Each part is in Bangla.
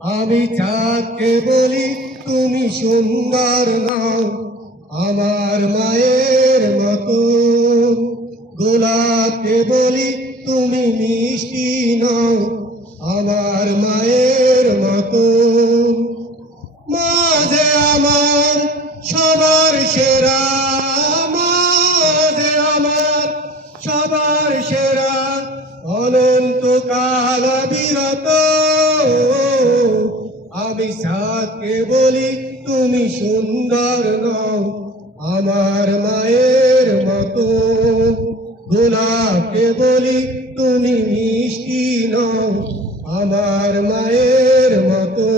আমি চাঁদকে বলি, তুমি সুন্দর নাও আমার মায়ের মতো। গোলাপকে বলি, তুমি মিষ্টি নাও আমার মায়ের মতো। মাঝে আমার সবার সেরা, মাঝে আমার সবার সেরা, অনন্তকাল বিরত। আমি সাতকে বলি, তুমি সুন্দর নও। আমার মায়ের মতো গোলাপকে বলি, তুমি মিষ্টি নও। আমার মায়ের মতো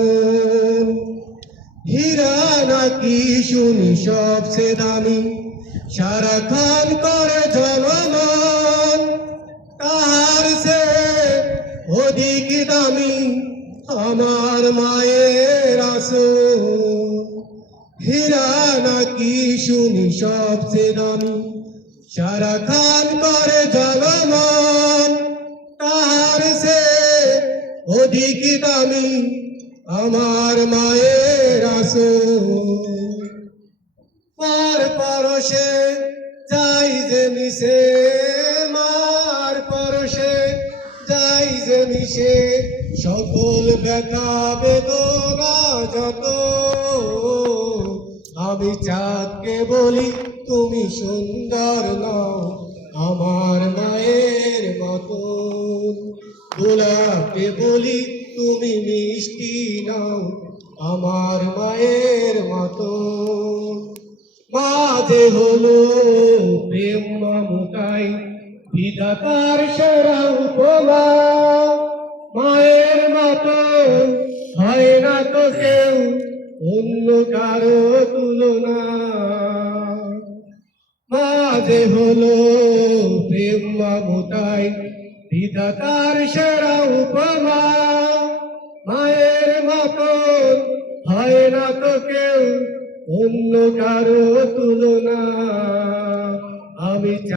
হীরা নাকি শুনি সবচেয়ে দামি। সারা খান করে জনমন তাহার সে অধিক দামি। আমার মায়ের আসন হীরা নাকি শুনি সবচেয়ে দামি সারা খান করে জনমন তাহার সে অধিক দামি আমার মায়ের আসন মার পরশে যাই যে মিশে পরশে যে সকল ব্যথা বেদনা যত। আমি চাঁদকে বলি, তুমি সুন্দর নাও, আমার মায়ের মতো গোলাপকে বলি, তুমি মিষ্টি নাও, আমার মায়ের মতো মাঝে হলো প্রেম মমতাই বিধাতার সেরা উপমা। হয় না তো কেউ, অন্য কারও তুলনা। মাঝে হলো প্রেম মমতাই বিধাতার সেরা উপমা। মায়ের মতো হয় না তো কেউ, অন্য কারও তুলনা। আমি